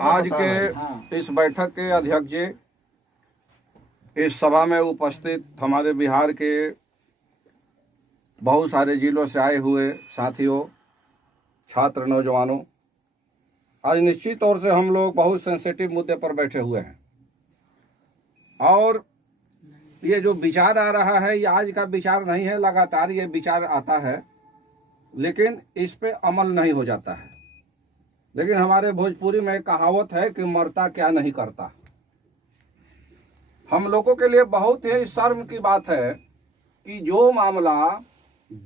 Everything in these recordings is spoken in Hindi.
आज के इस बैठक के अध्यक्ष जी, इस सभा में उपस्थित हमारे बिहार के बहुत सारे जिलों से आए हुए साथियों, छात्र, नौजवानों, आज निश्चित तौर से हम लोग बहुत सेंसिटिव मुद्दे पर बैठे हुए हैं और ये जो विचार आ रहा है ये आज का विचार नहीं है, लगातार ये विचार आता है लेकिन इस पे अमल नहीं हो जाता है। लेकिन हमारे भोजपुरी में कहावत है कि मरता क्या नहीं करता। हम लोगों के लिए बहुत ही शर्म की बात है कि जो मामला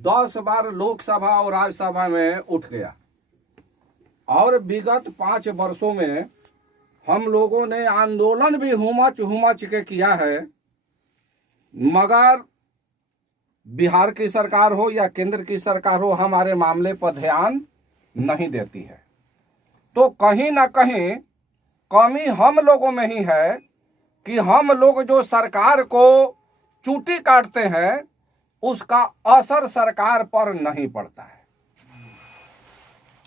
10 बार लोकसभा और राज्यसभा में उठ गया और विगत 5 वर्षों में हम लोगों ने आंदोलन भी हुमच के किया है, मगर बिहार की सरकार हो या केंद्र की सरकार हो हमारे मामले पर ध्यान नहीं देती है। तो कहीं ना कहीं कमी हम लोगों में ही है कि हम लोग जो सरकार को चूटी काटते हैं उसका असर सरकार पर नहीं पड़ता है।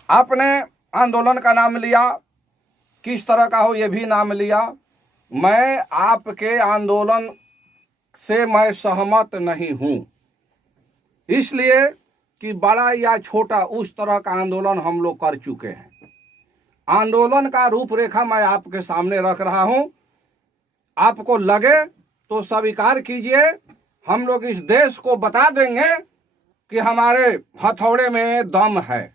आपने आंदोलन का नाम लिया, किस तरह का हो ये भी नाम लिया। मैं आपके आंदोलन से मैं सहमत नहीं हूं, इसलिए कि बड़ा या छोटा उस तरह का आंदोलन हम लोग कर चुके हैं। आंदोलन का रूपरेखा मैं आपके सामने रख रहा हूं, आपको लगे तो स्वीकार कीजिए। हम लोग इस देश को बता देंगे कि हमारे हथौड़े में दम है।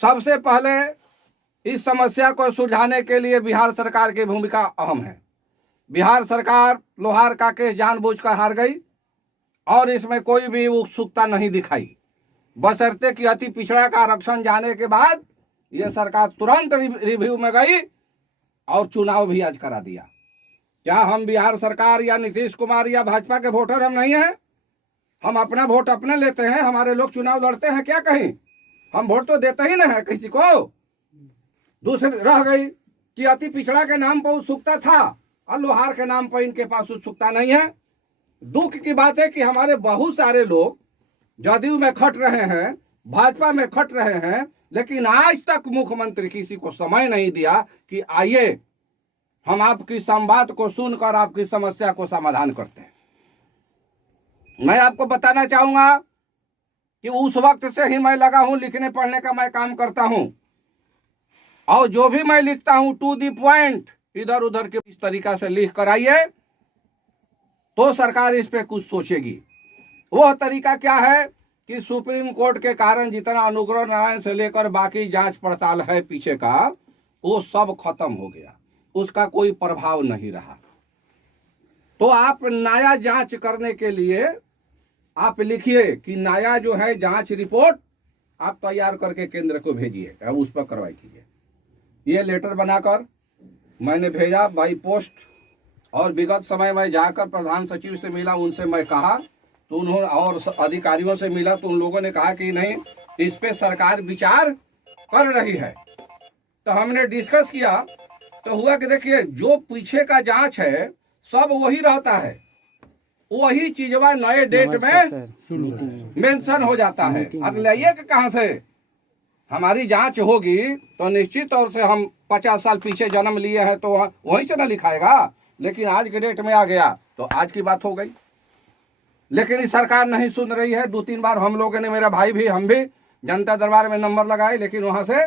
सबसे पहले इस समस्या को सुलझाने के लिए बिहार सरकार की भूमिका अहम है। बिहार सरकार लोहार का केस जानबूझकर हार गई और इसमें कोई भी उत्सुकता नहीं दिखाई, बशर्ते कि अति पिछड़ा का आरक्षण जाने के बाद यह सरकार तुरंत रिव्यू में गई और चुनाव भी आज करा दिया। क्या हम बिहार सरकार या नीतीश कुमार या भाजपा के वोटर हम नहीं हैं? हम अपना वोट अपने लेते हैं, हमारे लोग चुनाव लड़ते हैं क्या कहीं? हम वोट तो देते ही नहीं है किसी को। दूसरी रह गई कि अति पिछड़ा के नाम पर उत्सुकता था और लोहार के नाम पर इनके पास उत्सुकता नहीं है। दुख की बात है कि हमारे बहुत सारे लोग जदयू में खट रहे हैं, भाजपा में खट रहे हैं, लेकिन आज तक मुख्यमंत्री किसी को समय नहीं दिया कि आइए हम आपकी संवाद को सुनकर आपकी समस्या को समाधान करते हैं। मैं आपको बताना चाहूंगा कि उस वक्त से ही मैं लगा हूं, लिखने पढ़ने का मैं काम करता हूं और जो भी मैं लिखता हूं टू द पॉइंट, इधर उधर के इस तरीका से लिख कर आइए तो सरकार इस पे कुछ सोचेगी। वह तरीका क्या है कि सुप्रीम कोर्ट के कारण जितना अनुग्रह नारायण से लेकर बाकी जांच पड़ताल है पीछे का, वो सब खत्म हो गया, उसका कोई प्रभाव नहीं रहा। तो आप नया जांच करने के लिए आप लिखिए कि नया जो है जांच रिपोर्ट आप तैयार करके केंद्र को भेजिए, अब उस पर कार्रवाई कीजिए। ये लेटर बनाकर मैंने भेजा बाई पोस्ट और विगत समय में जाकर प्रधान सचिव से मिला, उनसे मैं कहा तो उन्होंने और अधिकारियों से मिला तो उन लोगों ने कहा कि नहीं, इस पे सरकार विचार कर रही है। तो हमने डिस्कस किया तो हुआ कि देखिए जो पीछे का जांच है सब वही रहता है, वही चीजवा नए डेट में मेंशन हो जाता है। अब लाइए कि कहां से हमारी जांच होगी तो निश्चित तौर से हम 50 साल पीछे जन्म लिए हैं तो वहीं से ना लिखाएगा, लेकिन आज के डेट में आ गया तो आज की बात हो गई। लेकिन इस सरकार नहीं सुन रही है। 2-3 बार हम लोगों ने, मेरा भाई भी, हम भी जनता दरबार में नंबर लगाए लेकिन वहां से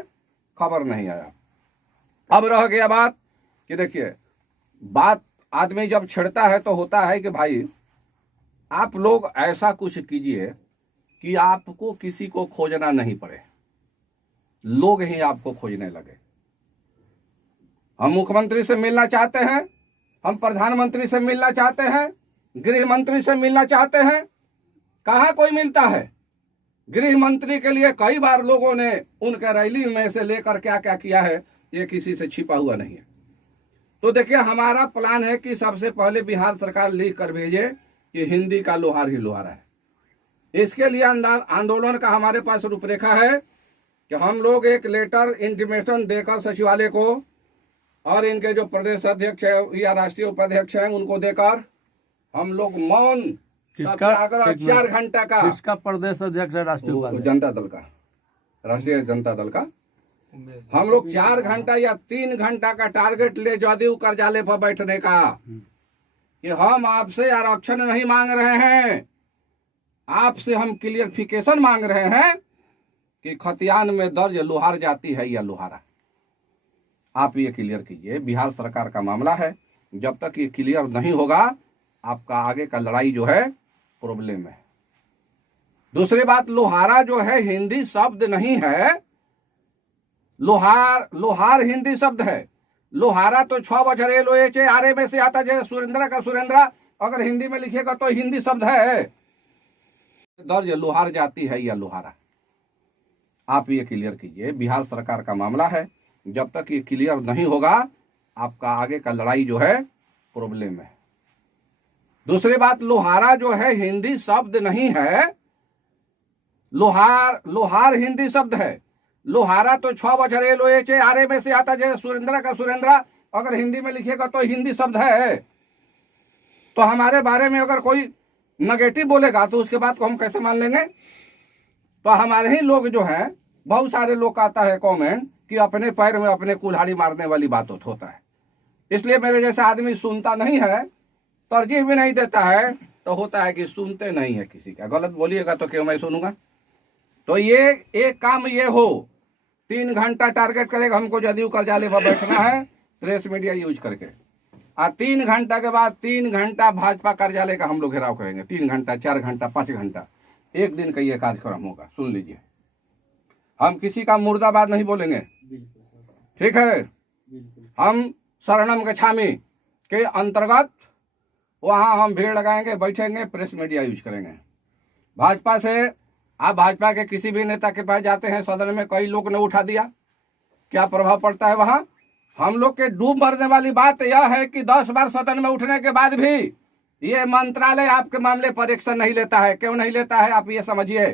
खबर नहीं आया। अब रह गया बात कि देखिए, बात आदमी जब छिड़ता है तो होता है कि भाई आप लोग ऐसा कुछ कीजिए कि आपको किसी को खोजना नहीं पड़े, लोग ही आपको खोजने लगे। हम मुख्यमंत्री से मिलना चाहते हैं, हम प्रधानमंत्री से मिलना चाहते हैं, गृह मंत्री से मिलना चाहते हैं, कहां कोई मिलता है? गृह मंत्री के लिए कई बार लोगों ने उनके रैली में से लेकर क्या क्या किया है ये किसी से छिपा हुआ नहीं है। तो देखिए, हमारा प्लान है कि सबसे पहले बिहार सरकार लिख कर भेजे कि हिंदी का लोहार ही लोहार है। इसके लिए आंदोलन का हमारे पास रूपरेखा है कि हम लोग एक लेटर इंटीमेशन देकर सचिवालय को और इनके जो प्रदेश अध्यक्ष है या राष्ट्रीय उपाध्यक्ष हैं उनको देकर हम लोग मौन सत्याग्रह 4 घंटा का। किसका प्रदेश अध्यक्ष है? राष्ट्रीय उपाध्यक्ष जनता दल का। राष्ट्रीय जनता दल का। हम लोग 4 घंटा या 3 घंटा का टारगेट ले जदयू कार्यालय पर बैठने का कि हम आपसे आरक्षण नहीं मांग रहे हैं, आपसे हम क्लियरिफिकेशन मांग रहे हैं कि खतियान में दर्ज लोहार जाति है या लोहारा। आप ये क्लियर कीजिए, बिहार सरकार का मामला है। जब तक ये क्लियर नहीं होगा आपका आगे का लड़ाई जो है प्रॉब्लम है। दूसरी बात, लोहारा जो है हिंदी शब्द नहीं है। लोहार हिंदी शब्द है। लोहारा तो 6 बछर LOHARA में से आता है, सुरेंद्र का सुरेंद्रा अगर हिंदी में लिखेगा तो हिंदी शब्द है। दर्ज लोहार जाति है या लोहारा। आप ये क्लियर कीजिए, बिहार सरकार का मामला है। जब तक ये क्लियर नहीं होगा आपका आगे का लड़ाई जो है प्रॉब्लम है। दूसरी बात, लोहारा जो है हिंदी शब्द नहीं है। लोहार हिंदी शब्द है। लोहारा तो 6 बछर LOHARA में से आता है, सुरेंद्र का सुरेंद्रा अगर हिंदी में लिखेगा तो हिंदी शब्द है। तो हमारे बारे में अगर कोई नेगेटिव बोलेगा तो उसके बाद को हम कैसे मान लेंगे? तो हमारे ही लोग जो हैं, बहुत सारे लोग का आता है कमेंट कि अपने पैर में अपने कुल्हाड़ी मारने वाली बात होता है। इसलिए मेरे जैसा आदमी सुनता नहीं है, तरजीह भी नहीं देता है, तो होता है कि सुनते नहीं है किसी का। गलत बोलिएगा तो क्यों मैं सुनूंगा? तो ये एक काम ये हो, 3 घंटा टारगेट करेगा हमको जदयू कार्यालय पर बैठना है प्रेस मीडिया यूज करके, और 3 घंटा के बाद 3 घंटा भाजपा कार्यालय का हम लोग घेराव करेंगे। 3 घंटा, 4 घंटा, 5 घंटा, एक दिन का ये कार्यक्रम होगा। सुन लीजिए, हम किसी का मुर्दाबाद नहीं बोलेंगे, ठीक है? हम शरणम गच्छामि के अंतर्गत वहां हम भीड़ लगाएंगे, बैठेंगे, प्रेस मीडिया यूज करेंगे। भाजपा से आप भाजपा के किसी भी नेता के पास जाते हैं, सदन में कई लोग ने उठा दिया, क्या प्रभाव पड़ता है वहां? हम लोग के डूब मरने वाली बात यह है कि 10 बार सदन में उठने के बाद भी ये मंत्रालय आपके मामले पर एक्शन नहीं लेता है। क्यों नहीं लेता है आप ये समझिए।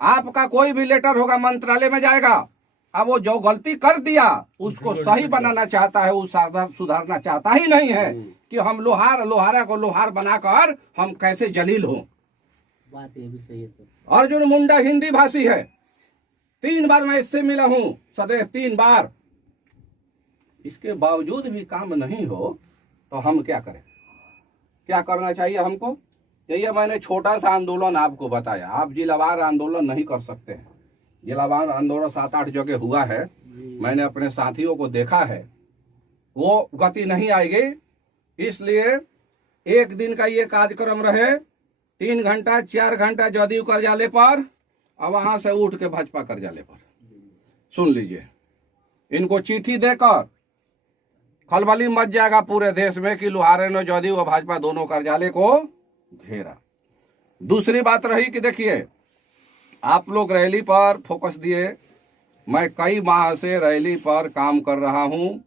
आपका कोई भी लेटर होगा मंत्रालय में जाएगा, अब वो जो गलती कर दिया उसको सही बनाना चाहता है, वो सुधारना चाहता ही नहीं है कि हम लोहारा को लोहार बनाकर हम कैसे जलील हो। बात ये भी सही है सर। अर्जुन मुंडा हिंदी भाषी है, 3 बार मैं इससे मिला हूं सदैव, 3 बार। इसके बावजूद भी काम नहीं हो तो हम क्या करें? क्या करना चाहिए हमको? ये मैंने छोटा सा आंदोलन आपको बताया। आप जिलावार आंदोलन नहीं कर सकते हैं। जिलावार आंदोलन 7-8 जगह हुआ है, मैंने अपने साथियों को देखा है, वो गति नहीं आएगी। इसलिए एक दिन का ये कार्यक्रम रहे, 3 घंटा 4 घंटा जदयू कार्यालय पर और वहां से उठ के भाजपा कार्यालय पर। सुन लीजिए, इनको चिट्ठी देकर खलबली मच जाएगा पूरे देश में कि लोहारे ने जदयू और भाजपा दोनों कार्यालय को घेरा। दूसरी बात रही कि देखिए, आप लोग रैली पर फोकस दिए। मैं कई माह से रैली पर काम कर रहा हूं,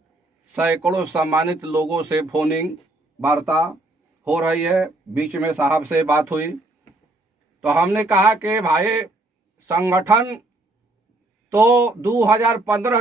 सैकड़ों सम्मानित लोगों से फोनिंग वार्ता हो रही है। बीच में साहब से बात हुई तो हमने कहा कि भाई संगठन तो 2015